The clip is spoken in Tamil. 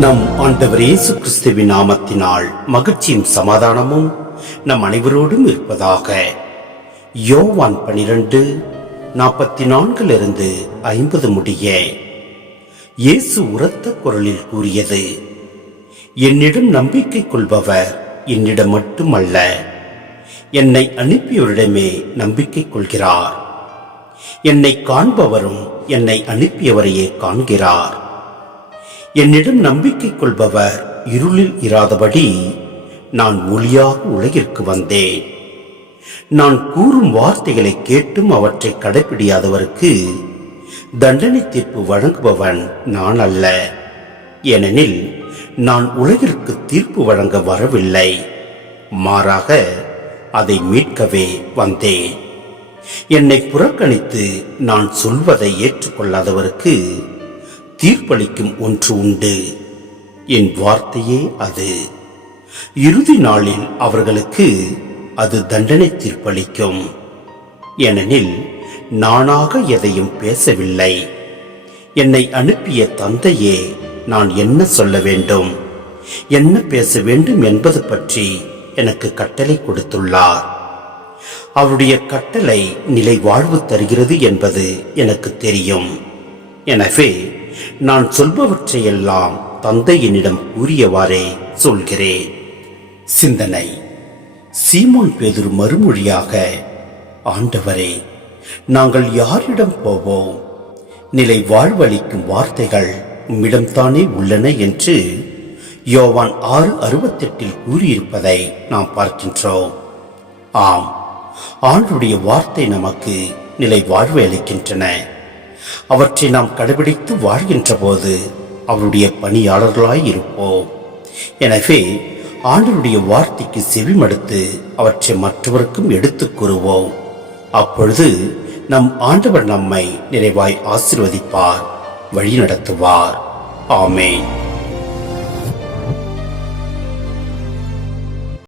நம் ஆண்டவர் இயேசு கிறிஸ்துவின் நாமத்தினால் மகிழ்ச்சியும் சமாதானமும் நம் அனைவரோடும் இருப்பதாக. யோவான் பனிரெண்டு நாற்பத்தி நான்கிலிருந்து ஐம்பது முடிய. இயேசு உரத்த குரலில் கூறியது என்னிடம் நம்பிக்கை கொள்பவர் என்னிடம் மட்டுமல்ல என்னை அனுப்பியவரிடமே நம்பிக்கை கொள்கிறார். என்னை காண்பவரும் என்னை அனுப்பியவரையே காண்கிறார். என்னிடம் நம்பிக்கை கொள்பவர் இருளில் இராதபடி நான் ஒளியாக உலகிற்கு வந்தேன். நான் கூறும் வார்த்தைகளை கேட்டும் அவற்றை கடைபிடியாதவருக்கு தண்டனை தீர்ப்பு வழங்குபவன் நான் அல்ல. ஏனெனில் நான் உலகிற்கு தீர்ப்பு வழங்க வரவில்லை. மாறாக அதை மீட்கவே வந்தேன். என்னை புறக்கணித்து நான் சொல்வதை ஏற்றுக்கொள்ளாதவருக்கு தீர்ப்பளிக்கும் ஒன்று உண்டு. என் வார்த்தையே அது. இறுதி நாளில் அவர்களுக்கு அது தண்டனை தீர்ப்பளிக்கும். ஏனெனில் நானாக எதையும் பேசவில்லை. என்னை அனுப்பிய தந்தையே நான் என்ன சொல்ல வேண்டும்? என்ன பேச வேண்டும் என்பது பற்றி எனக்கு கட்டளை கொடுத்துள்ளார். அவருடைய கட்டளை நிலை வாழ்வு தருகிறது என்பது எனக்கு தெரியும். எனவே நான் சொல்பவற்றையெல்லாம் தந்தை கூறியவாறே சொல்கிறேன். சிந்தனை. சீமோன் பேதுரு மறுமொழியாக ஆண்டவரே நாங்கள் யாரிடம் போவோம்? நிலை வாழ்வளிக்கும் வார்த்தைகள் உம்மிடம்தானே உள்ளன என்று யோவான் ஆறு அறுபத்தெட்டில் கூறியிருப்பதை நாம் பார்க்கின்றோம். ஆம் ஆண்டுடைய வார்த்தை நமக்கு நிலை வாழ்வை அளிக்கின்றன. அவற்றை நாம் கடைபிடித்து வாழ்கின்ற போது அவருடைய பணியாளர்களாய் இருப்போம். எனவே ஆண்டருடைய வார்த்தைக்கு செவிமடுத்து அவற்றை மற்றவருக்கும் எடுத்துக் கூறுவோம். அப்பொழுது நம் ஆண்டவர் நம்மை நிறைவாய் ஆசிர்வதிப்பார் வழி நடத்துவார் ஆமேன்.